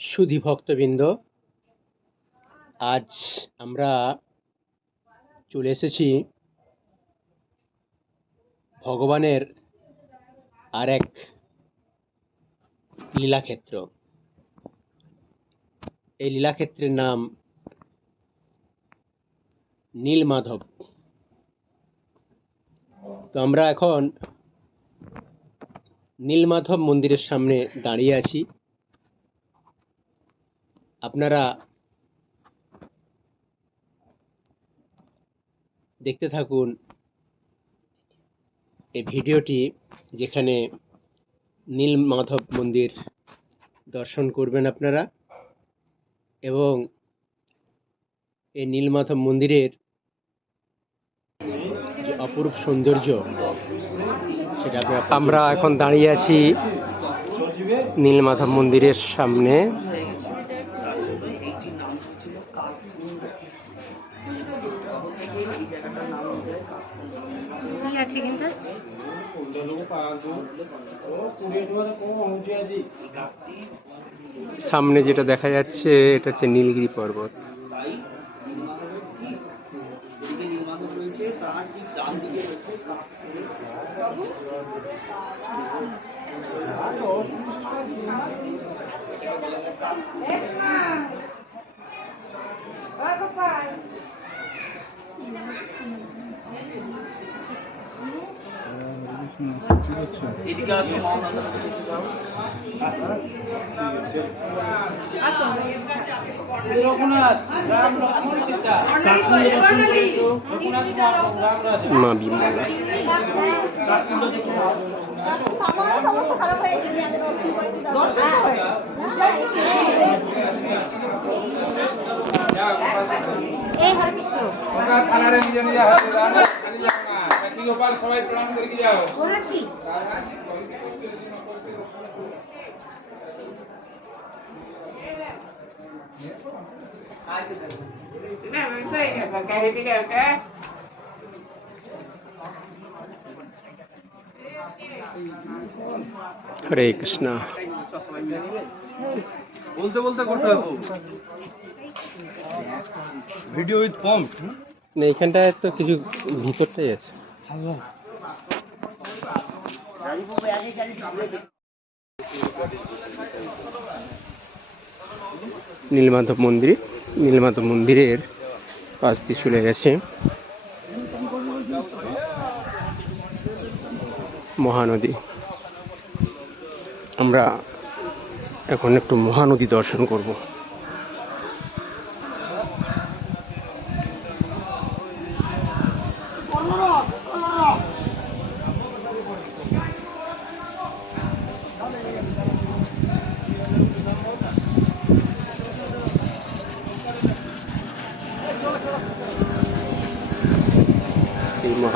সুধী ভক্তবৃন্দ, আজ আমরা চলে এসেছি ভগবানের আর এক লীলাক্ষেত্র। এই লীলাক্ষেত্রের নাম নীলমাধব। তো আমরা এখন নীলমাধব মন্দিরের সামনে দাঁড়িয়ে আছি। আপনারা দেখতে থাকুন এই ভিডিওটি যেখানে নীল মাধব মন্দির দর্শন করবেন আপনারা এবং এই নীলমাধব মন্দিরের যে অপরূপ সৌন্দর্য, সেটা আমরা এখন দাঁড়িয়ে আছি নীলমাধব মন্দিরের সামনে। কি আছে কিন্তু? সামনে যেটা দেখা যাচ্ছে এটা হচ্ছে নীলগিরি পর্বত। হয়ে। দর্শন করে দিতে দর্শন এই হরে কৃষ্ণ থানারে নিজে নিজে হাতে দাও না। কি গোপাল সবাই প্রণাম করে যাও? করেছি হরে কৃষ্ণ। বলতে বলতে করতে হবে। ভিডিও উইথ পম্প না এখানটায় তো কিছু ভিতরটাই আছে। নীলমাধব মন্দির, নীলমাধব মন্দিরের পাশ দিয়ে চলে গেছে। মহানদী। আমরা এখন একটু মহানদী দর্শন করব।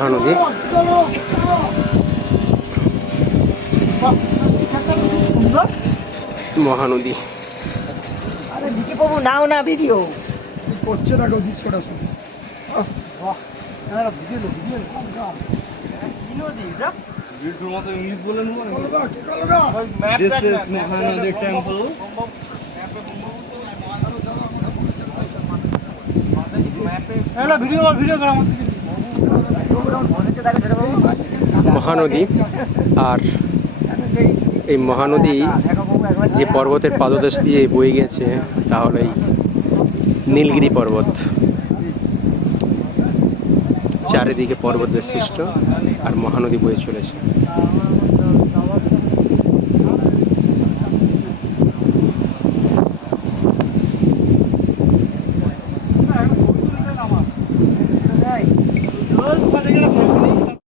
এই মহানদী মহানদী। আরে দিকে পাবো নাও না ভিডিও। করছে না দৃশ্যটা শুনে ভিডিও ভিডিও ভিডিওর মতো মহানদী আর এই মহানদী যে পর্বতের পাদদেশ দিয়ে বয়ে গেছে তাহলে এই নীলগিরি পর্বত। চারিদিকে পর্বত সৃষ্ট আর মহানদী বয়ে চলেছে।